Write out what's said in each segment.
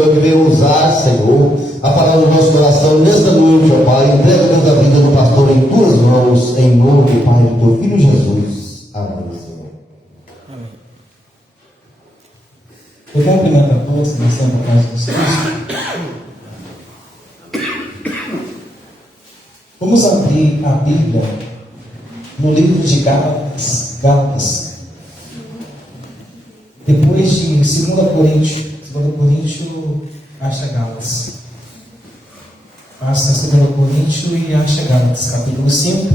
Senhor, que venha usar, Senhor, a palavra do nosso coração nesta noite, ó Pai. Entrega, Deus, a vida do pastor em tuas mãos, em nome, Pai, do teu Filho Jesus. Amém, Senhor. Amém. Eu cumprimento a todos na Santa Paz de Cristo. Vamos abrir a Bíblia no livro de Gálatas. Depois de 2 Coríntios acha Gálatas. Passa 2 Coríntios e acha Gálatas, capítulo 5,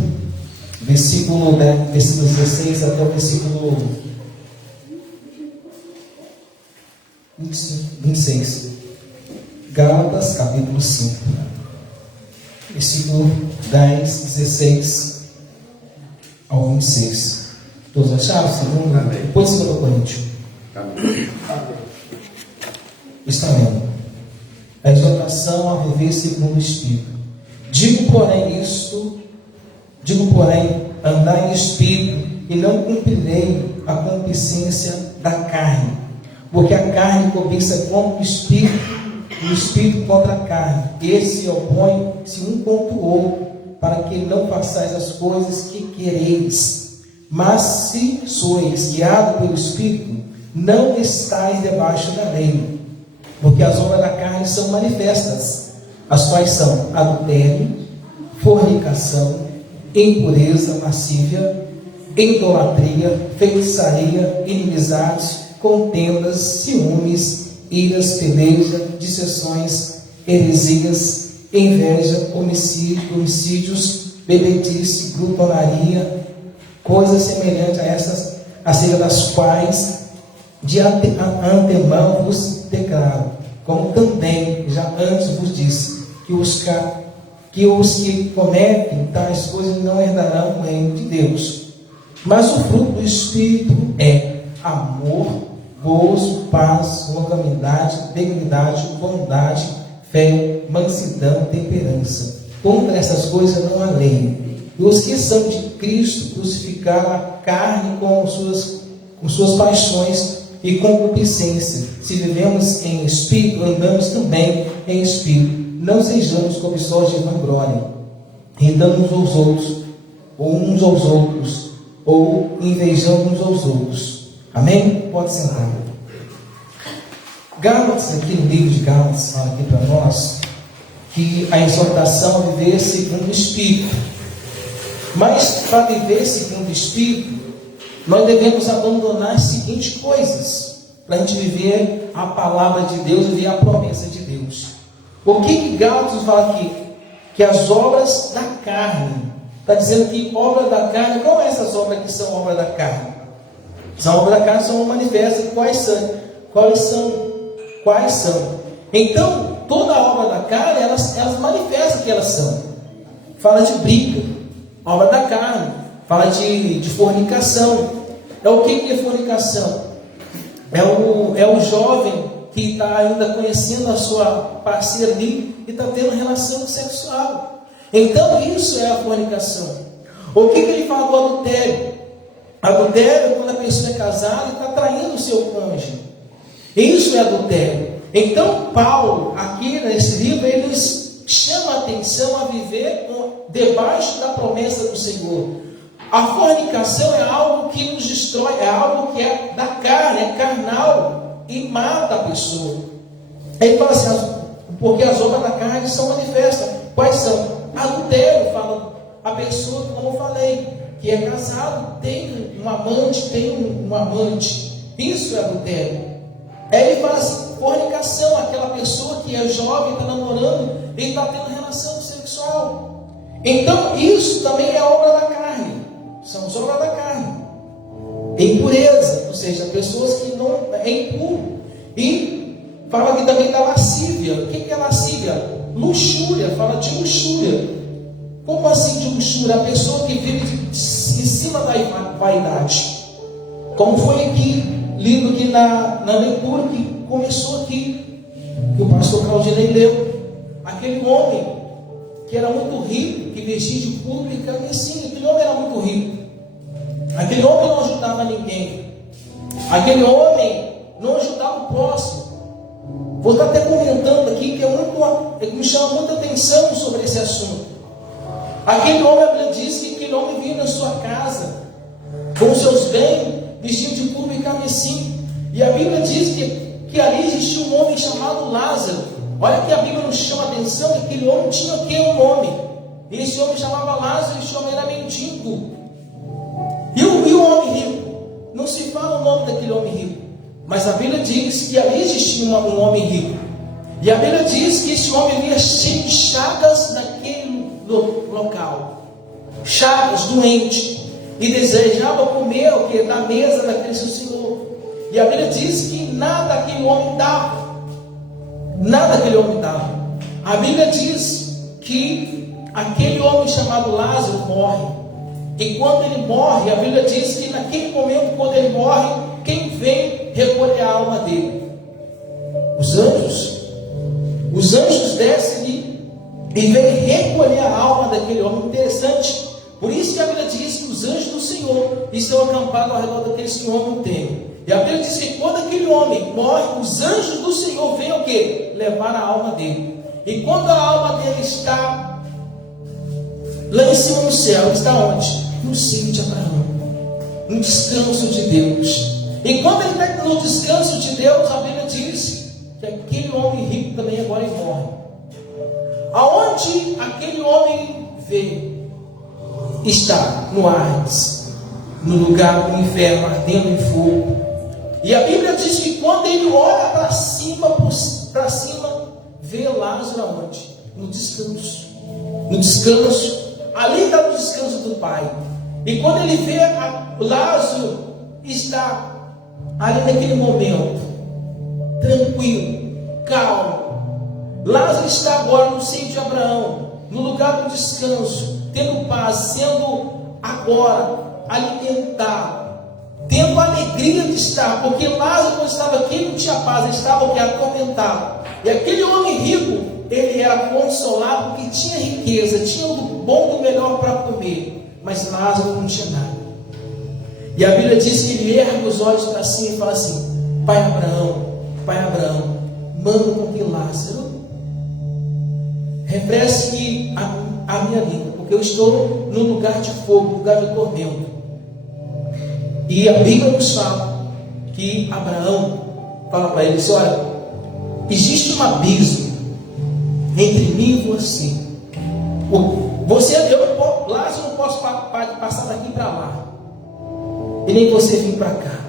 versículos 16 até o versículo 26. Gálatas, capítulo 5, versículo 10, 16 ao 26. Todos acharam? Depois de 2 Coríntios. Está vendo? A exortação a viver segundo o Espírito. Digo, porém, andar em Espírito, e não cumprirei a concupiscência da carne, porque a carne cobiça contra o Espírito, e o Espírito contra a carne. Esse se opõe-se um contra o outro, para que não façais as coisas que quereis. Mas se sois guiados pelo Espírito, não estáis debaixo da lei. Porque as obras da carne são manifestas, as quais são adultério, fornicação, impureza, lascívia, idolatria, feitiçaria, inimizades, contendas, ciúmes, iras, peleja, dissensões, heresias, inveja, homicídios, bebedice, glutonaria, coisas semelhantes a essas, acerca das quais de antemão vos declaro, como também já antes vos disse, que os que cometem tais coisas não herdarão o reino de Deus. Mas o fruto do Espírito é amor, gozo, paz, longanimidade, benignidade, bondade, fé, mansidão, temperança. Contra essas coisas não há lei. E os que são de Cristo crucificaram a carne com suas paixões e concupiscência. Se vivemos em Espírito, andamos também em Espírito. Não sejamos cobiçosos de vanglória, rendando uns aos outros, ou invejando uns aos outros. Amém? Pode sentar. Gálatas, aqui no livro de Gálatas, fala aqui para nós que a exortação é viver segundo o Espírito. Mas para viver segundo o Espírito, nós devemos abandonar as seguintes coisas, para a gente viver a palavra de Deus, viver a promessa de Deus. O que Gálatas fala aqui? Que as obras da carne, está dizendo que obra da carne, qual é essas obras que são obras da carne? As obras da carne são manifestas, quais são? Então, toda obra da carne, elas manifestam que elas são. Fala de briga, obra da carne. Fala de fornicação. É o que é fornicação? É o jovem que está ainda conhecendo a sua parceira ali e está tendo relação sexual. Então isso é a fornicação. O que ele fala do adultério? Adultério é quando a pessoa é casada e está traindo o seu cônjuge. Isso é adultério. Então Paulo, aqui nesse livro, ele nos chama a atenção a viver debaixo da promessa do Senhor. A fornicação é algo que nos destrói, é algo que é da carne, é carnal e mata a pessoa. Ele fala assim, porque as obras da carne são manifestas. Quais são? Adultério, fala a pessoa, como eu falei, que é casado, tem um amante. Isso é adultério. Aí ele fala assim, fornicação, aquela pessoa que é jovem, está namorando e está tendo relação sexual. Então isso também é obra da carne. São as obras da carne. Impureza, ou seja, pessoas que não é impuro. E fala aqui também da lascívia. O que é lascívia? Luxúria, fala de luxúria. Como assim de luxúria? A pessoa que vive em cima da vaidade. Como foi aqui, lido aqui na leitura que começou aqui, que o pastor Claudinei leu. Aquele homem que era muito rico, que vestia de pública, e sim, aquele homem era muito rico. Aquele homem não ajudava ninguém. Aquele homem não ajudava o próximo. Vou estar até comentando aqui que me chama muita atenção sobre esse assunto. Aquele homem, a Bíblia diz que aquele homem vinha na sua casa com os seus bens, vestido de púrpura e carmesim. E a Bíblia diz que ali existia um homem chamado Lázaro. Olha que a Bíblia nos chama a atenção que aquele homem tinha o que? Um nome. E esse homem chamava Lázaro, esse homem era mendigo. E o homem rico? Não se fala o nome daquele homem rico. Mas a Bíblia diz que ali existia um homem rico. E a Bíblia diz que esse homem havia cheio de chagas naquele local. Chagas, doente. E desejava comer o que? Da mesa daquele seu Senhor. E a Bíblia diz que nada aquele homem dava. Nada aquele homem dava. A Bíblia diz que aquele homem chamado Lázaro morre. E quando ele morre, a Bíblia diz que naquele momento, quando ele morre, quem vem recolher a alma dele? Os anjos. Os anjos descem e vêm recolher a alma daquele homem. Interessante. Por isso que a Bíblia diz que os anjos do Senhor estão acampados ao redor daqueles que o homem tem. E a Bíblia diz que quando aquele homem morre, os anjos do Senhor vêm o quê? Levar a alma dele. E quando a alma dele está lá em cima no céu, está onde? No seio de Abraão, no descanso de Deus. E quando ele está no descanso de Deus, a Bíblia diz que aquele homem rico também agora morre. Aonde aquele homem veio? Está no Hades, no lugar do inferno, ardendo em fogo. E a Bíblia diz que quando ele olha para cima, vê Lázaro aonde? No descanso. No descanso. Ali está no descanso do Pai. E quando ele vê Lázaro está ali naquele momento, tranquilo, calmo. Lázaro está agora no seio de Abraão, no lugar do descanso, tendo paz, sendo agora alimentado, tendo a alegria de estar, porque Lázaro quando estava aqui não tinha paz, ele estava atormentado. E aquele homem rico, ele era consolado porque tinha riqueza, tinha o bom e o melhor para comer. Mas Lázaro não tinha nada. E a Bíblia diz que ele ergue os olhos para cima e fala assim: Pai Abraão, manda com que Lázaro refresque a minha língua, porque eu estou num lugar de fogo, num lugar de tormento. E a Bíblia nos fala que Abraão fala para ele: olha, existe um abismo entre mim e você. Lázaro não posso passar daqui para lá, e nem você vir para cá,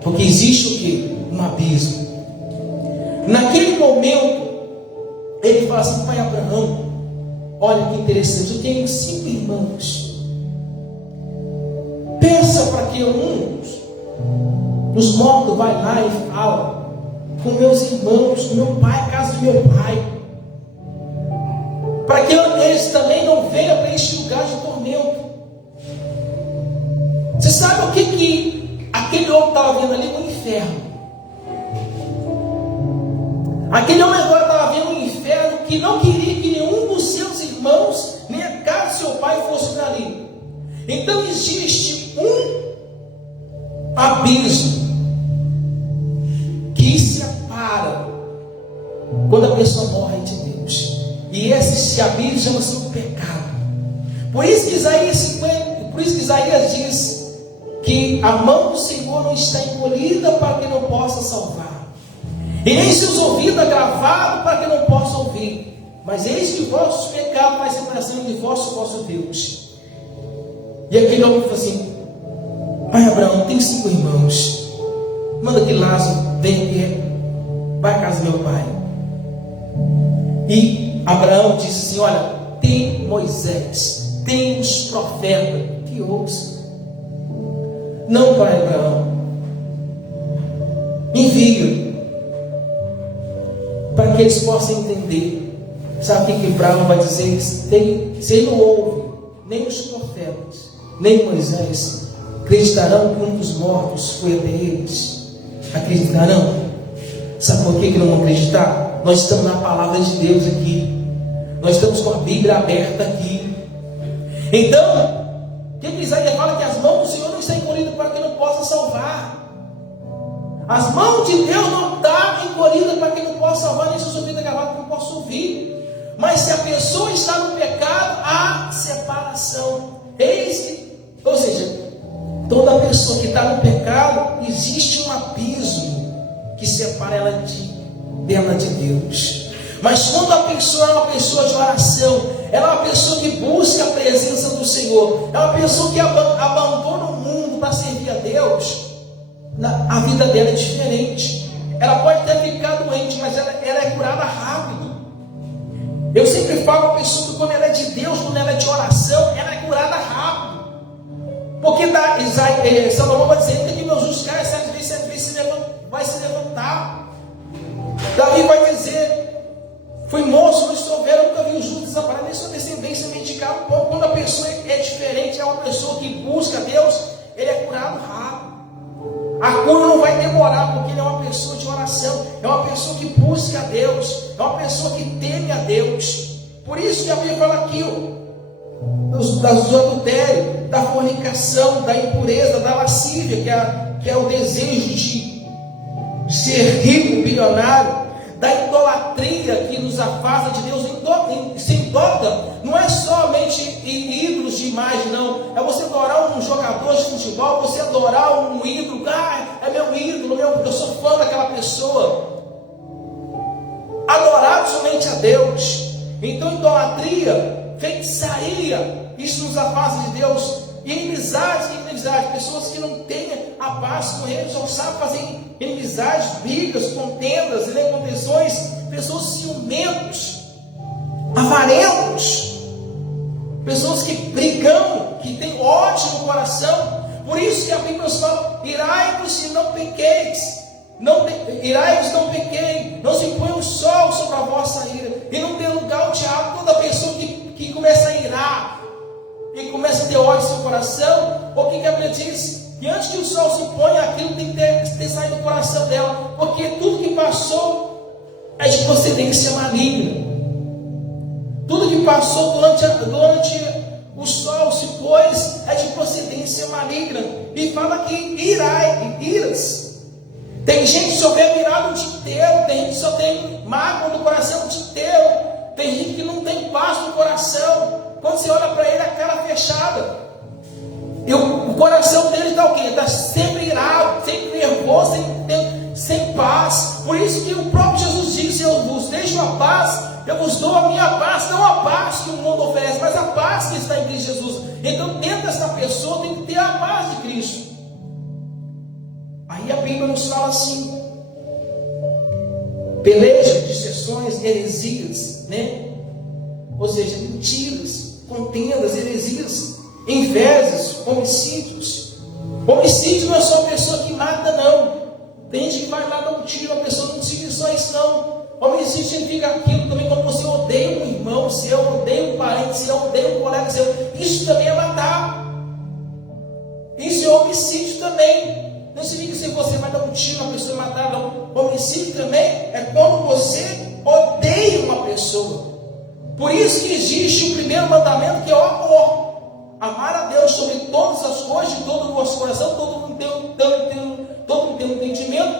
porque existe o que? Um abismo. Naquele momento, ele fala assim: Pai Abraão, olha que interessante, eu tenho 5 irmãos. Peça para que um dos mortos vai lá e fala com meus irmãos, com meu pai, a casa do meu pai, para que eles também não venham para este lugar de tormento. Você sabe o que aquele homem estava vendo ali? No inferno. Aquele homem agora estava vendo um inferno que não queria que nenhum dos seus irmãos, nem a casa do seu pai fosse para ali. Então existe um abismo que separa quando a pessoa morre de Deus. E esse abismo chama-se o pecado. Por isso que Isaías diz que a mão do Senhor não está encolhida para que não possa salvar, e nem seus ouvidos agravados para que não possa ouvir. Mas eis que vossos pecados faz separação de vosso Deus. E aquele homem falou assim: Pai Abraão, tem 5 irmãos, manda que Lázaro venha aqui, vai à casa do meu pai. E Abraão disse assim: olha, tem Moisés, tem os profetas, que ouçam. Não, pai Abraão, envia para que eles possam entender. Sabe o que Abraão vai dizer? Se ele não ouve nem os profetas, nem Moisés, acreditarão que um dos mortos foi até eles? Acreditarão? Sabe por que não vão acreditar? Nós estamos na palavra de Deus aqui, nós estamos com a Bíblia aberta aqui. Então, o que Isaías fala? Que as mãos do Senhor não estão encolhidas para que não possa salvar. As mãos de Deus não estão acolhida para que não possa salvar, nem seus ouvidos gravados para que não possa ouvir. Mas se a pessoa está no pecado, há separação. Ou seja, toda pessoa que está no pecado, existe um abismo que separa ela dela de Deus. Mas quando a pessoa é uma pessoa de oração, ela é uma pessoa que busca a presença do Senhor, é uma pessoa que abandona o mundo para servir a Deus, a vida dela é diferente. Ela pode ter ficado doente, mas ela é curada rápido. Eu sempre falo para a pessoa que quando ela é de Deus, quando ela é de oração, ela é curada rápido. Porque Salomão vai dizer que meus justos caem 7 vezes vai se levantar. Davi vai dizer: fui moço, não estou vendo, nunca vi o justo desaparecer, nem sua descendência mendigar um pouco. Quando a pessoa é diferente, é uma pessoa que busca Deus, ele é curado rápido. A cura não vai demorar, porque ele é uma pessoa de oração, é uma pessoa que busca a Deus, é uma pessoa que teme a Deus. Por isso que a Bíblia fala aqui, do adultério, da fornicação, da impureza, da lascívia, que é o desejo de ser rico, bilionário, da idolatria que nos afasta de Deus. Ser idólatra não é somente ídolos de imagem, não. É você adorar um jogador de futebol, você adorar um ídolo. É meu ídolo, eu sou fã daquela pessoa. Adorar somente a Deus. Então, idolatria, feitiçaria, isso nos afasta de Deus. E inimizades, pessoas que não têm a paz com eles, ou sabem fazer inimizades, brigas, contendas, contenções, pessoas ciumentos, avarentos, pessoas que brigam, que têm ódio no coração. Por isso que a Bíblia nos fala: irai-vos e não pequeis. Irai-vos, não pequei, não se põe o sol sobre a vossa ira, e não dê lugar ao diabo. Toda pessoa que começa a irar e começa a ter ódio no seu coração, o que a Bíblia diz? Que antes que o sol se ponha, aquilo tem que ter saído do coração dela, porque tudo que passou é de procedência maligna. Tudo que passou durante o sol se pôs é de procedência maligna. E fala que iras. Tem gente que só vê virado o dia inteiro, tem gente que só tem mágoa no coração o dia inteiro, tem gente que não tem paz no coração. Quando você olha para ele, a cara fechada. O coração dele está o quê? Está sempre irado, sempre nervoso, sem paz. Por isso que o próprio Jesus disse: eu vos deixo a paz, eu vos dou a minha paz. Não a paz que o mundo oferece, mas a paz que está em Cristo Jesus. Então, dentro dessa pessoa tem que ter a paz de Cristo. Aí a Bíblia nos fala assim: peleja, dissensões, heresias, né? Ou seja, mentiras, contendas, heresias, invejas, homicídios. Homicídio não é só a pessoa que mata, não. Tem gente que vai lá dar um tiro, a pessoa não decide só isso, não. Homicídio significa aquilo também, quando você odeia um irmão seu, odeia um parente seu, odeia um colega seu. Isso também é matar. Isso é homicídio também. Não significa que você vai dar um tiro na pessoa e matar, não. Homicídio também é quando você odeia uma pessoa. Por isso que existe o primeiro mandamento, que é o amor. Amar a Deus sobre todas as coisas, de todo o vosso coração, todo o teu entendimento.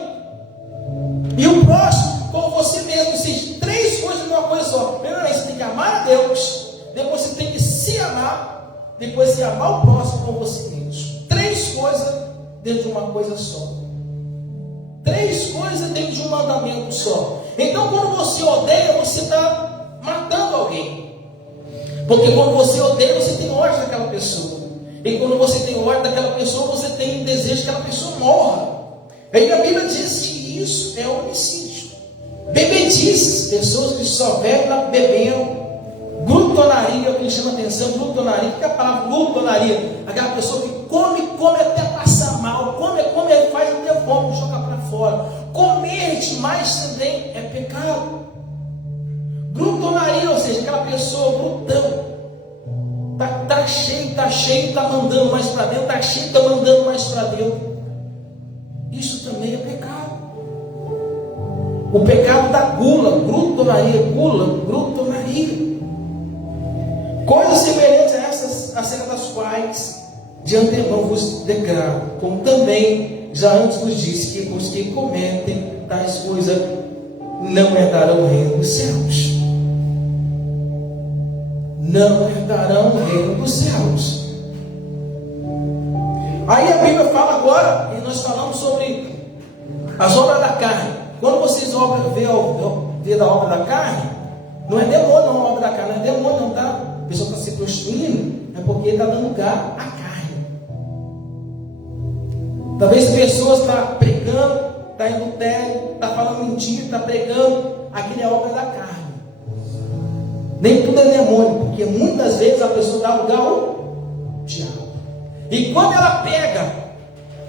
E o próximo, como você mesmo. Existem 3 coisas numa coisa só. Primeiro, você tem que amar a Deus. Depois você tem que se amar. Depois você amar o próximo como você mesmo. 3 coisas dentro de uma coisa só. 3 coisas dentro de um mandamento só. Então, quando você odeia, você está matando alguém. Porque quando você odeia, você tem ódio daquela pessoa. E quando você tem ódio daquela pessoa, você tem desejo que aquela pessoa morra. Aí a Bíblia diz que isso é homicídio. Bebedices, pessoas que só bebem bebendo. Glutonaria, o que chama atenção, glutonaria. O que é a palavra glutonaria? Aquela pessoa que come até passar mal, come, faz até vômito, joga para fora. Comer demais também é pecado. Glutonaria, ou seja, aquela pessoa glutão. Está cheio, está mandando mais para dentro, está cheio, está mandando mais para dentro. Isso também é pecado. O pecado da gula, glutonaria. Coisas semelhantes a essas, acerca das quais de antemão vos declaro, como também já antes vos disse, que os que cometem tais coisas não herdarão o reino dos céus. Não herdarão o reino dos céus. Aí a Bíblia fala agora, e nós falamos sobre as obras da carne. Quando vocês vê da obra da carne, não é demônio não, a obra da carne, não é demônio não, tá? A pessoa está se prostituindo, é porque está dando lugar à carne. Talvez a pessoa está pregando, está em adultério, está falando mentira, está pregando, aquilo é obra da carne. Nem tudo é demônio, porque muitas vezes a pessoa dá lugar ao diabo. E quando ela pega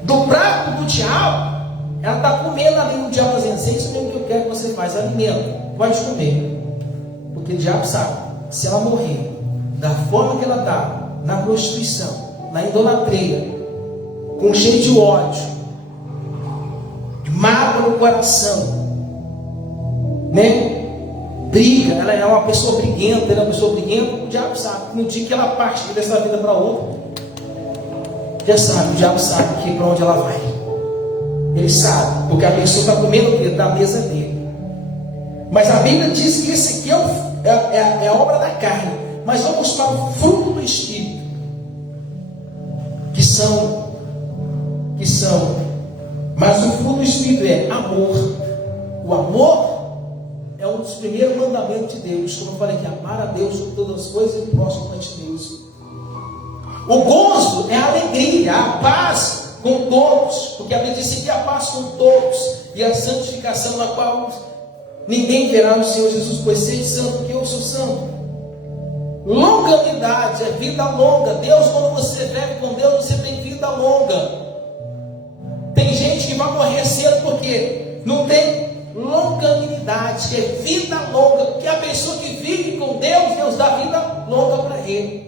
do prato do diabo, ela está comendo ali no diabo, fazendo assim, isso mesmo que eu quero que você faça, alimento, pode comer. Porque o diabo sabe, se ela morrer da forma que ela está, na prostituição, na idolatria, com cheio de ódio, de mágoa no coração, né? Briga, ela é uma pessoa briguenta, ela é uma pessoa briguenta, o diabo sabe, no dia que ela parte dessa vida para outra, já sabe, o diabo sabe que para onde ela vai. Ele sabe, porque a pessoa está comendo da mesa dele. Mas a Bíblia diz que esse aqui é a obra da carne. Mas vamos para o fruto do Espírito, que são. Mas o fruto do Espírito é amor. O amor é um dos primeiros mandamentos de Deus. Como eu falei aqui, amar a Deus sobre todas as coisas e o próximo ante Deus. O gozo é a alegria, a paz com todos, porque a Bíblia diz que a paz com todos e a santificação na qual ninguém verá o Senhor Jesus, pois seja santo, porque eu sou santo. Longanimidade é vida longa. Deus, quando você vive com Deus, você tem vida longa. Tem gente que vai morrer cedo porque não tem longanimidade, que é vida longa, porque a pessoa que vive com Deus, Deus dá vida longa para ele.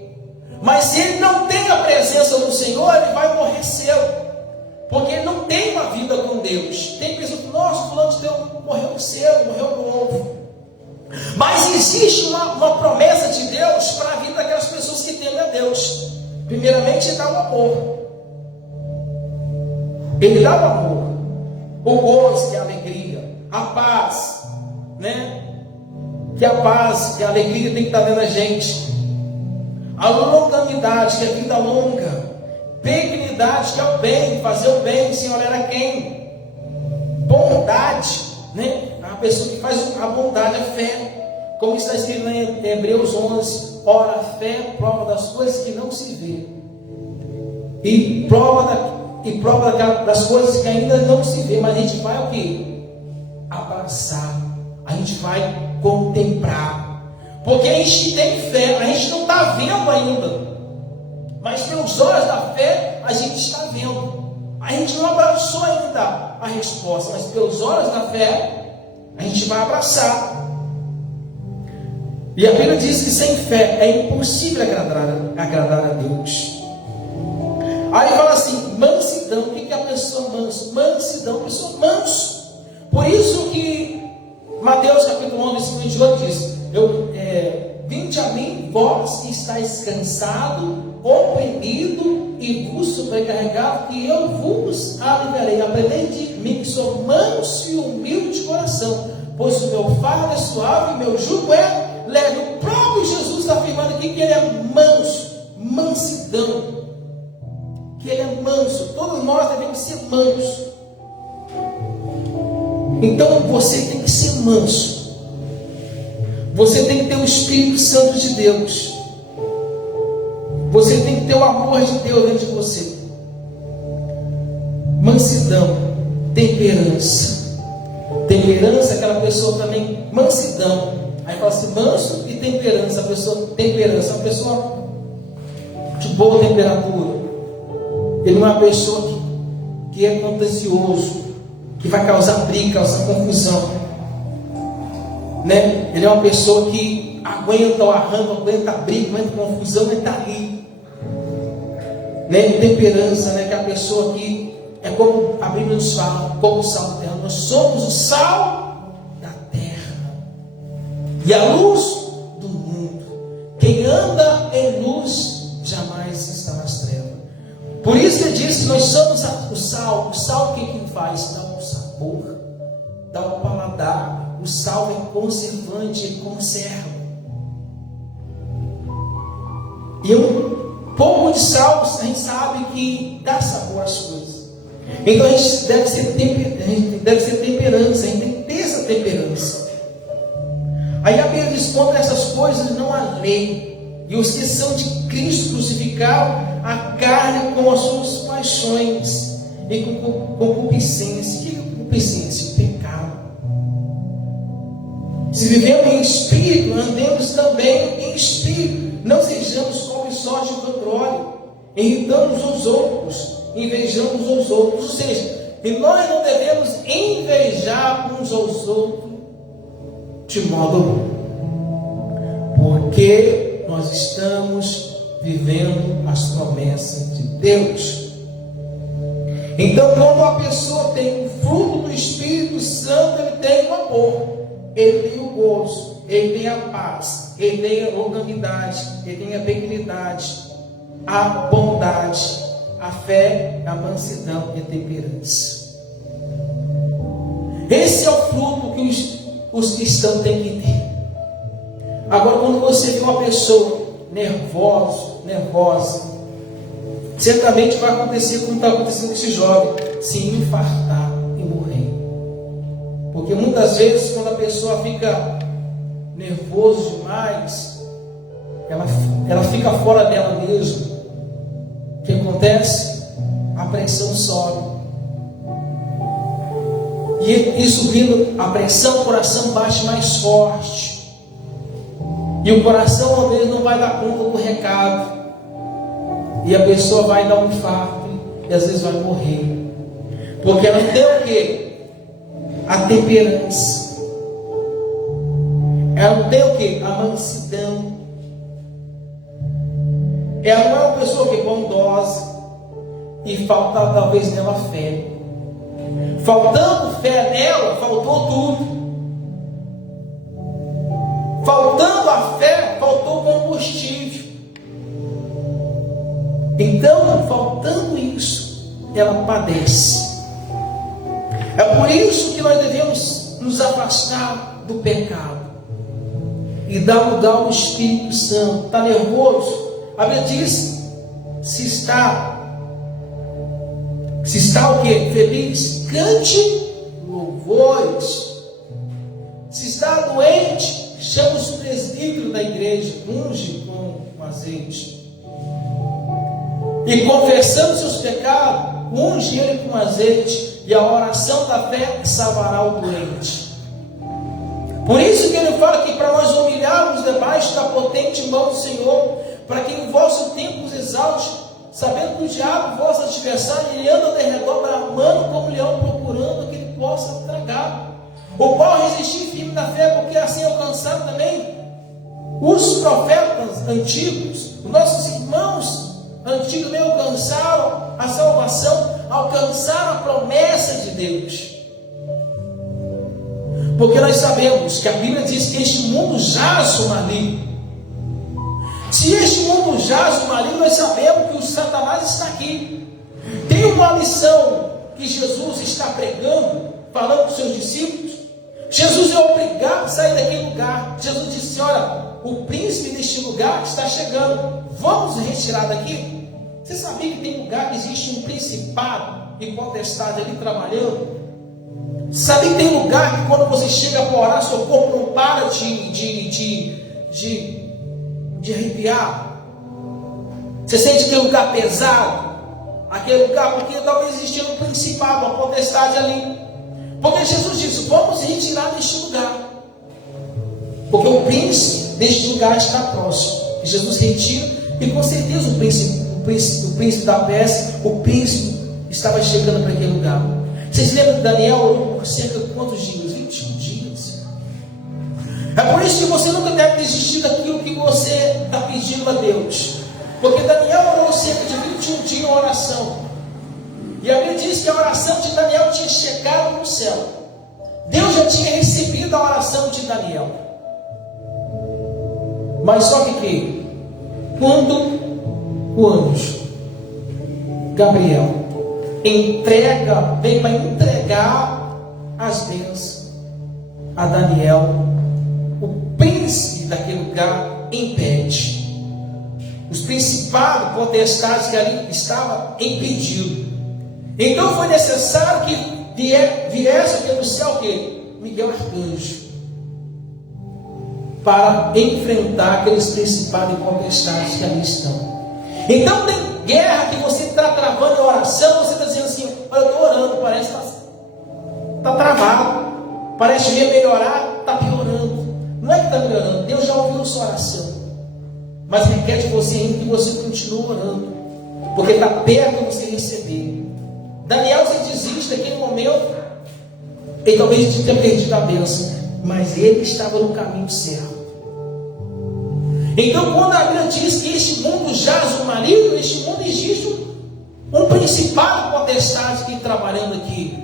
Mas se ele não tem a presença do Senhor, ele vai morrer cedo, porque ele não tem uma vida com Deus. Tem pessoas que, nossa, fulano de Deus morreu cedo, morreu novo. Mas existe uma promessa de Deus para a vida daquelas pessoas que temem a Deus. Primeiramente, ele dá o amor. Ele dá o amor, o gozo, que é a alegria, a paz, né? Que a paz, que a alegria tem que estar dentro da gente. A longanimidade, que é a vida longa. Benignidade, que é o bem, fazer o bem sem olhar a quem. Bondade, né? A pessoa que faz a bondade, a fé. Como está escrito em Hebreus 11: ora, a fé é prova das coisas que não se vê, e prova das coisas que ainda não se vê. Mas a gente vai o quê? Abraçar. A gente vai contemplar. Porque a gente tem fé, a gente não está vendo ainda, mas pelos olhos da fé a gente está vendo. A gente não abraçou ainda a resposta, mas pelos olhos da fé a gente vai abraçar. E a Bíblia diz que sem fé é impossível agradar a Deus. Aí fala assim, mansidão. O que é a pessoa mansa? Mansidão, pessoa manso. Por isso que Mateus capítulo 11, versículo 28 diz: vinde a mim, vós que estáis cansado, oprimido e vos sobrecarregado, e eu vos aliviarei. Aprendei de mim, que sou manso e humilde de coração, pois o meu fardo é suave e meu jugo é leve. O próprio Jesus está afirmando aqui que ele é manso, mansidão, que ele é manso. Todos nós devemos ser mansos. Então você tem que ser manso. Você tem que ter o Espírito Santo de Deus. Você tem que ter o amor de Deus dentro de você. Mansidão, temperança. Temperança é aquela pessoa também, mansidão. Aí fala assim, manso e temperança. A pessoa, temperança, uma pessoa de boa temperatura. Ele não é uma pessoa que é contencioso, que vai causar briga, causar confusão. Né? Ele é uma pessoa que aguenta o arranjo, aguenta a briga, aguenta a confusão, ele está ali. Né? Temperança, né? Que é a pessoa que é como a Bíblia nos fala, como o sal da terra. Nós somos o sal da terra e a luz do mundo. Quem anda em luz jamais está nas trevas. nós somos o sal. O sal o que faz? Dá um sabor, dá um paladar. O sal é conservante, ele conserva. E um pouco de sal, a gente sabe que dá sabor às coisas. Então a gente deve ser temperança, a gente tem que ter essa temperança. Aí a Bíblia diz: contra essas coisas não há lei. E os que são de Cristo crucificaram a carne com as suas paixões e com concupiscência. O que é concupiscência? O pecado. Se vivemos em espírito, andemos também em espírito. Não sejamos como só de controle, irritando uns aos outros, invejando uns aos outros. Ou seja, e nós não devemos invejar uns aos outros de modo algum, porque nós estamos vivendo as promessas de Deus. Então, quando a pessoa tem o fruto do Espírito Santo, ele tem o amor, ele tem o gozo, ele tem a paz, ele tem a longanimidade, ele tem a benignidade, a bondade, a fé, a mansidão e a temperança. Esse é o fruto que os cristãos têm que ter. Agora, quando você vê uma pessoa nervosa, certamente vai acontecer como está acontecendo com esse jovem, se infartar e morrer. Porque muitas vezes, quando a pessoa fica nervosa demais, ela fica fora dela mesma. O que acontece? A pressão sobe. E subindo a pressão, o coração bate mais forte. E o coração, às vezes, não vai dar conta do recado. E a pessoa vai dar um infarto e às vezes vai morrer. Porque ela não tem o quê? A temperança. Ela não tem o quê? A mansidão. Ela não é uma pessoa que é bondosa. E falta talvez nela fé. Faltando fé nela, faltou tudo. Faltando a fé, faltou combustível. Então, faltando isso, ela padece. É por isso que nós devemos nos afastar do pecado e dar lugar ao Espírito Santo. Está nervoso? A Bíblia diz: se está o quê? Feliz, cante louvores. Se está doente, chama os presbíteros da igreja, unge com azeite. E confessando seus pecados, unge ele com azeite, e a oração da fé salvará o doente. Por isso que ele fala que para nós humilharmos debaixo da potente mão do Senhor, para que em vosso tempo os exalte, sabendo que o diabo, vosso adversário, ele anda ao redor bramando como leão, procurando a que ele possa tragar. O qual resistir firme na fé, porque assim alcançaram também os profetas antigos, os nossos irmãos antigos também alcançaram a salvação, alcançaram a promessa de Deus. Porque nós sabemos que a Bíblia diz que este mundo jaz o maligno. Se este mundo jaz o maligno, nós sabemos que o Satanás está aqui. Tem uma lição que Jesus está pregando, falando com os seus discípulos. Jesus é obrigado a sair daquele lugar. Jesus disse: olha, o príncipe deste lugar está chegando, vamos retirar daqui. Você sabia que tem lugar que existe um principado e potestade ali trabalhando? Sabia que tem lugar que quando você chega para orar, seu corpo não para de arrepiar? Você sente aquele lugar pesado? Aquele lugar, porque talvez existia um principado, uma potestade ali. Porque Jesus disse: vamos retirar deste lugar, porque o príncipe deste lugar está próximo. E Jesus retira, e com certeza o príncipe da Pérsia, o príncipe estava chegando para aquele lugar. Vocês lembram que Daniel orou por cerca de quantos dias? 21 dias. É por isso que você nunca deve desistir daquilo que você está pedindo a Deus. Porque Daniel orou cerca de 21 dias em oração. E a Bíblia diz que a oração de Daniel tinha chegado no céu. Deus já tinha recebido a oração de Daniel. Mas só que quando o anjo Gabriel vem para entregar as bênçãos a Daniel. O príncipe daquele lugar impede. Os principados, potestades que ali estavam impedidos. Então foi necessário que viesse aqui do céu o quê? Miguel Arcanjo, para enfrentar aqueles principados e potestades que ali estão. Então tem guerra que você está travando em oração, você está dizendo assim: olha, eu estou orando, parece que está travado, parece que ia melhorar, está piorando. Não é que está melhorando, Deus já ouviu sua oração, mas requer de você ainda que você continue orando, porque está perto de você receber. Daniel se desiste naquele momento, ele talvez tenha perdido a bênção, mas ele estava no caminho certo. Então, quando a Bíblia diz que este mundo jaz o maligno, este mundo existe um principado potestade que está trabalhando aqui.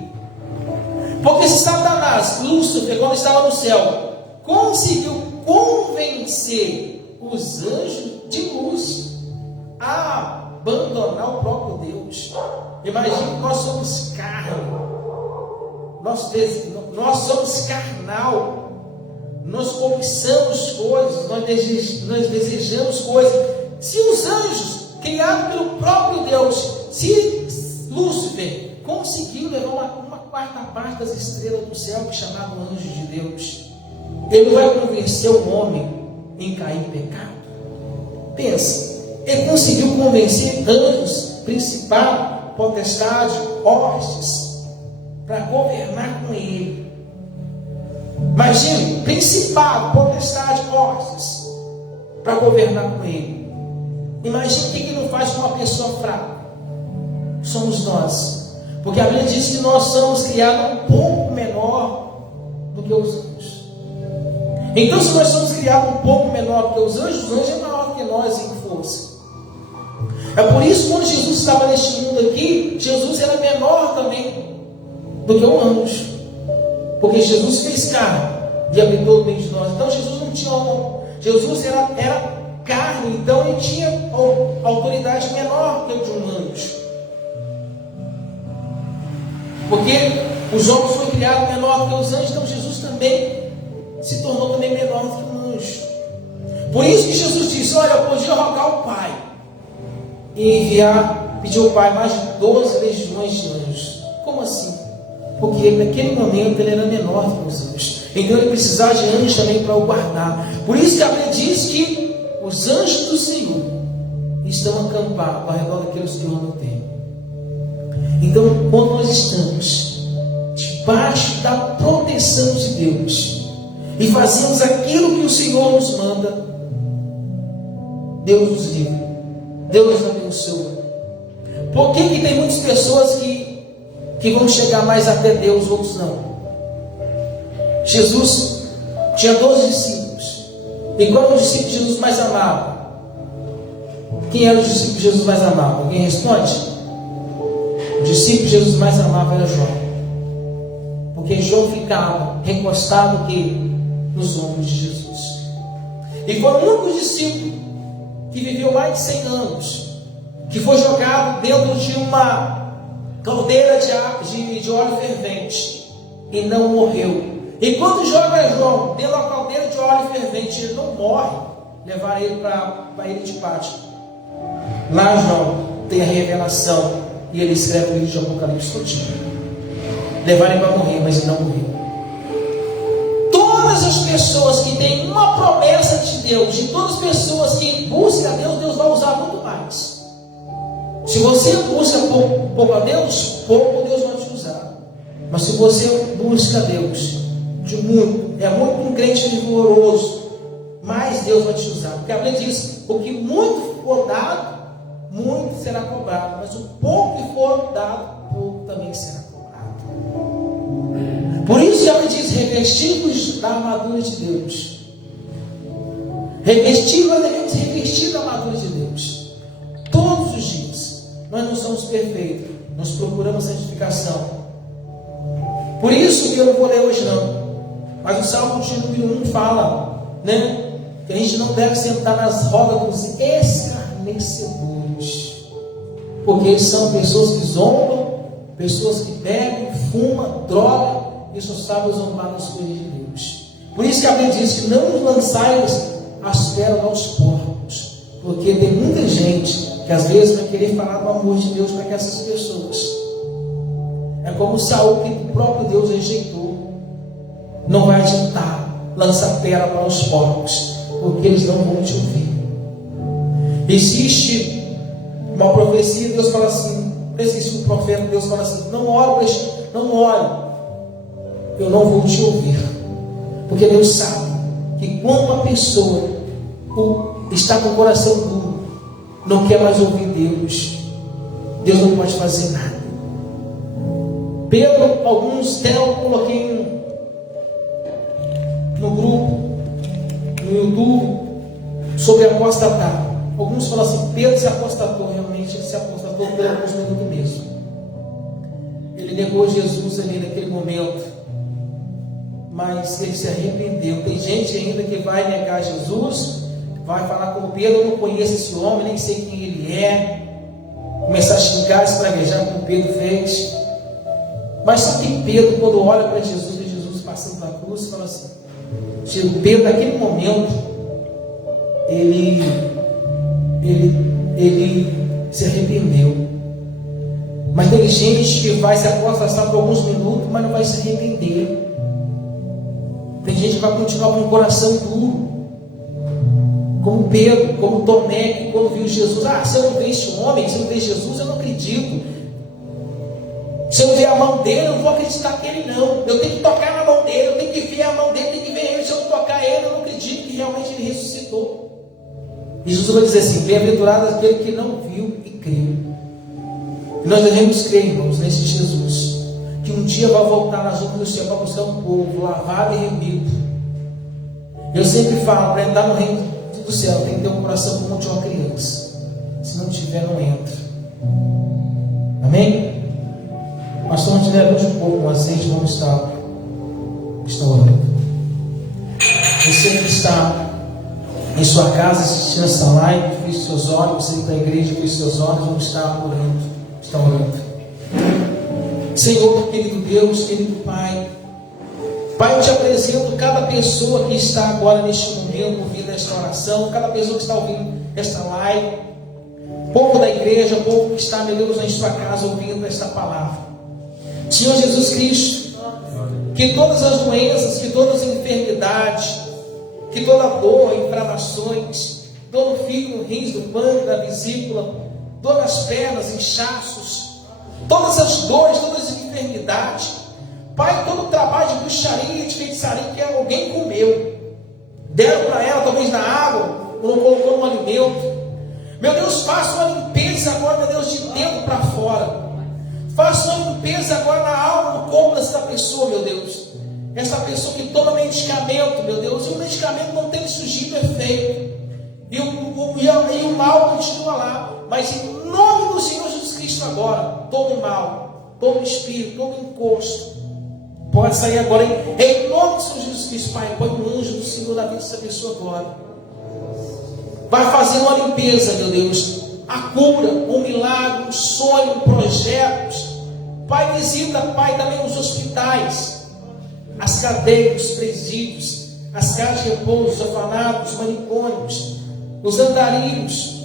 Porque se Satanás, Lúcifer, quando estava no céu, conseguiu convencer os anjos de luz a abandonar o próprio Deus. Imagine que nós somos carne, nós somos carnal. Nós cobiçamos coisas, nós desejamos coisas. Se os anjos, criados pelo próprio Deus, se Lúcifer conseguiu levar uma quarta parte das estrelas do céu, que é chamado anjo de Deus, ele não vai convencer o homem em cair em pecado? Pensa, ele conseguiu convencer anjos, principados, potestades, hostes, para governar com ele. Imagine, principado, potestade, hostes, para governar com ele. Imagine o que ele não faz com uma pessoa fraca. Somos nós. Porque a Bíblia diz que nós somos criados um pouco menor do que os anjos. Então, se nós somos criados um pouco menor do que os anjos é maior do que nós em força. É por isso que quando Jesus estava neste mundo aqui, Jesus era menor também do que o anjo. Porque Jesus fez carne e habitou no meio de nós. Então Jesus não tinha honra. Jesus era carne, então ele tinha autoridade menor que a de um anjo. Porque os homens foram criados menor do que os anjos, então Jesus também se tornou também menor do que um anjo. Por isso que Jesus disse: olha, eu podia rogar ao Pai e pedir ao Pai mais de 12 legiões de anjos. Como assim? Porque naquele momento ele era menor do que os anjos. Então ele precisava de anjos também para o guardar. Por isso que a Bíblia diz que os anjos do Senhor estão acampados ao redor daqueles que o não têm. Então, quando nós estamos debaixo da proteção de Deus e fazemos aquilo que o Senhor nos manda, Deus nos livra, Deus nos abençoa. Por que tem muitas pessoas que vão chegar mais até Deus, outros não? Jesus tinha 12 discípulos. E qual era o discípulo de Jesus mais amado? Quem era o discípulo de Jesus mais amado? Alguém responde? O discípulo de Jesus mais amado era João. Porque João ficava recostado aqui nos ombros de Jesus. E foi o único discípulo que viveu mais de 100 anos, que foi jogado dentro de uma caldeira de óleo fervente e não morreu. E quando joga João dentro da caldeira de óleo fervente, ele não morre, levar ele para a ilha de Pátmos. Lá João tem a revelação e ele escreve o livro de Apocalipse todinho. Levaram ele para morrer, mas ele não morreu. Todas as pessoas que têm uma promessa de Deus, de todas as pessoas que buscam a Deus, Deus vai usar muito mais. Se você busca pouco a Deus, pouco Deus vai te usar. Mas se você busca a Deus de muito, é muito um crente vigoroso, mais Deus vai te usar. Porque a Bíblia diz: o que muito for dado, muito será cobrado. Mas o pouco que for dado, pouco também será cobrado. Por isso que a Bíblia diz: revestivos da armadura de Deus. Nós devemos revestir da armadura de Deus todos os dias. Nós não somos perfeitos, nós procuramos santificação. Por isso que eu não vou ler hoje não, mas o Salmo de número 1 fala, né, que a gente não deve sentar nas rodas dos escarnecedores, porque eles são pessoas que zombam pessoas que bebem, fumam, droga e só sabem zombar nas coisas de Deus. Por isso que a Bíblia diz que não lançais as pérolas aos porcos, porque tem muita gente que às vezes vai querer falar do amor de Deus para essas pessoas. É como Saul, que o próprio Deus rejeitou. Não vai adiantar, lança pérola para os porcos, porque eles não vão te ouvir. Existe uma profecia, Deus fala assim, existe um profeta, Deus fala assim, não ore, eu não vou te ouvir. Porque Deus sabe que quando uma pessoa está com o coração duro, não quer mais ouvir Deus, Deus não pode fazer nada. Pedro, alguns eu coloquei no grupo, no YouTube, sobre apostatar. Alguns falam assim, Pedro se apostatou, realmente ele se apostatou por alguns minutos mesmo. Ele negou Jesus ali naquele momento, mas ele se arrependeu. Tem gente ainda que vai negar Jesus, vai falar com Pedro, eu não conheço esse homem, nem sei quem ele é, começar a xingar, espraguejar como Pedro fez. Mas só que Pedro, quando olha para Jesus, vê Jesus passando na cruz, fala assim, Pedro naquele momento, ele se arrependeu. Mas tem gente que vai se apostar por alguns minutos, mas não vai se arrepender. Tem gente que vai continuar com o coração duro, como Pedro, como Tomé, que quando viu Jesus, se eu não ver esse homem, se eu não ver Jesus, eu não acredito. Se eu ver a mão dele, eu não vou acreditar que ele não. Eu tenho que tocar na mão dele, eu tenho que ver a mão dele, eu tenho que ver ele. Se eu não tocar ele, eu não acredito que realmente ele ressuscitou. E Jesus vai dizer assim, bem-aventurado aquele que não viu e creu. E nós devemos crer, irmãos, nesse Jesus, que um dia vai voltar nas obras do céu para buscar um povo lavado e remido. Eu sempre falo, para entrar no reino do céu, tem que ter um coração como de uma criança. Se não tiver, não entra. Amém? Pastor, onde der luz um pouco, um azeite, vamos estar orando. Você que está em sua casa assistindo essa live, feche seus olhos, você que está na igreja, feche seus olhos, vamos estar orando. Senhor, querido Deus, querido Pai, Pai, eu te apresento cada pessoa que está agora neste momento ouvindo esta oração, cada pessoa que está ouvindo esta live, povo da igreja, povo que está, meu Deus, em sua casa ouvindo esta palavra. Senhor Jesus Cristo, que todas as doenças, que todas as enfermidades, que toda dor, inflamações, dor no fígado, rins, do pâncreas, da vesícula, dor nas pernas, inchaços, todas as dores, todas as enfermidades, Pai, todo o trabalho de bruxaria, de feitiçaria que alguém comeu, deram para ela, talvez na água, ou não colocou no alimento, meu Deus, faça uma limpeza agora, meu Deus, de dentro para fora. Faça uma limpeza agora na alma, no corpo dessa pessoa, meu Deus. Essa pessoa que toma medicamento, meu Deus, e o medicamento não tem surgido efeito. E o mal continua lá. Mas em nome do Senhor Jesus Cristo agora, todo mal, todo espírito, todo encosto, pode sair agora. Em nome do Senhor Jesus Cristo, Pai, põe o anjo do Senhor na vida dessa pessoa agora. Vai fazer uma limpeza, meu Deus. A cura, um milagre, um sonho, projetos. Pai, visita, Pai, também os hospitais, as cadeias, os presídios, as casas de repouso, os orfanatos, os manicômios, os andarilhos,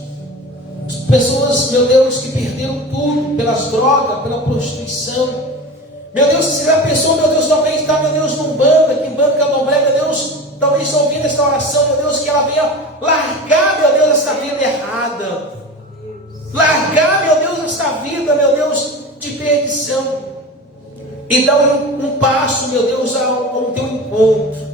pessoas, meu Deus, que perderam tudo pelas drogas, pela prostituição. Meu Deus, se a pessoa, meu Deus, talvez está, meu Deus, num banco, aqui em banco, candomblé, meu Deus, talvez está ouvindo esta oração, meu Deus, que ela venha largar, meu Deus, essa vida errada. Largar, meu Deus, essa vida, meu Deus, de perdição, e dar um passo, meu Deus, ao teu encontro.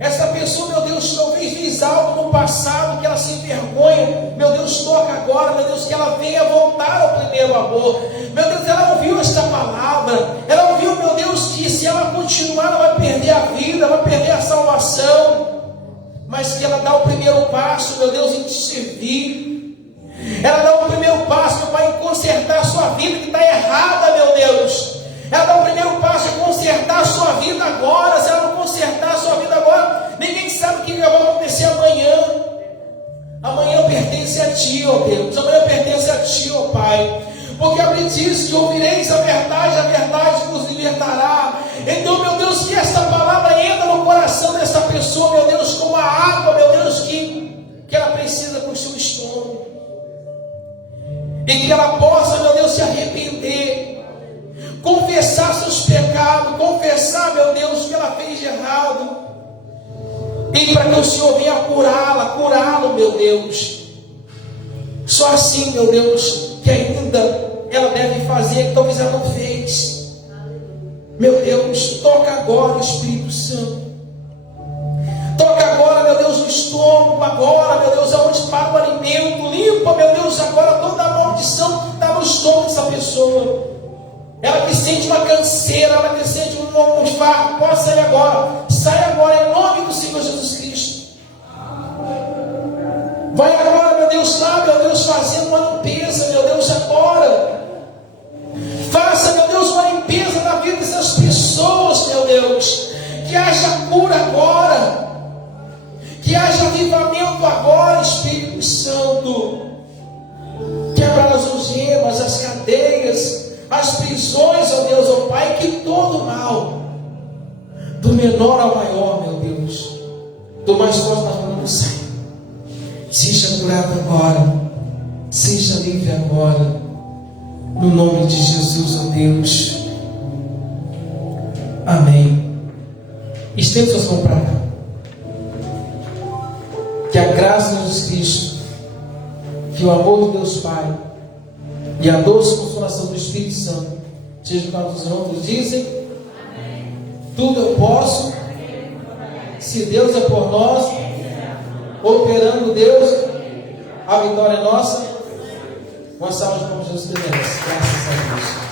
Essa pessoa, meu Deus, talvez fez algo no passado que ela se envergonha, meu Deus, toca agora, meu Deus, que ela venha voltar ao primeiro amor. Meu Deus, ela ouviu esta palavra, ela ouviu, meu Deus, que se ela continuar, ela vai perder a vida, vai perder a salvação, mas que ela dá o primeiro passo, meu Deus, em te servir. Ela dá o primeiro passo, meu Pai, em consertar a sua vida que está errada, meu Deus. Ela dá o primeiro passo em consertar a sua vida agora. Se ela não consertar a sua vida agora, ninguém sabe o que vai acontecer amanhã. Amanhã pertence a Ti, ó Deus. Amanhã pertence a Ti, ó Pai. porque a Bíblia diz que ouvireis a verdade vos libertará. Então, meu Deus, que esta palavra entra no coração dessa pessoa, meu Deus, como a água, meu Deus, que ela precisa para o seu estômago, e que ela possa, meu Deus, se arrepender, confessar seus pecados, confessar, meu Deus, o que ela fez de errado, e para que o Senhor venha curá-lo, meu Deus. Só assim, meu Deus, que ainda ela deve fazer, que talvez ela não fez. Meu Deus, toca agora, Espírito Santo. Toca agora, meu Deus, no estômago, agora, meu Deus, aonde para o alimento. Limpa, meu Deus, agora toda a maldição que está no estômago dessa pessoa. Ela que sente uma canseira, ela que sente um fardo, pode sair agora. Sai agora, em nome do Senhor Jesus Cristo. Vai agora, meu Deus, lá, meu Deus, fazendo uma limpeza, meu Deus, agora. Faça, meu Deus, uma limpeza na vida dessas pessoas, meu Deus. Que haja cura agora. Que haja avivamento agora, Espírito Santo. Quebrar as algemas, as cadeias, as prisões, ó Deus, ó Pai, que todo mal, do menor ao maior, meu Deus, do mais forte ao menor, sai. Seja curado agora, seja livre agora, no nome de Jesus, ó Deus. Amém. Estende suas mãos para cá. Que a graça de Jesus Cristo, que o amor de Deus Pai e a doce consolação do Espírito Santo seja com os outros. Dizem: amém. Tudo eu posso, se Deus é por nós, operando Deus, a vitória é nossa. Uma salva de palmas de Jesus. Graças a Deus.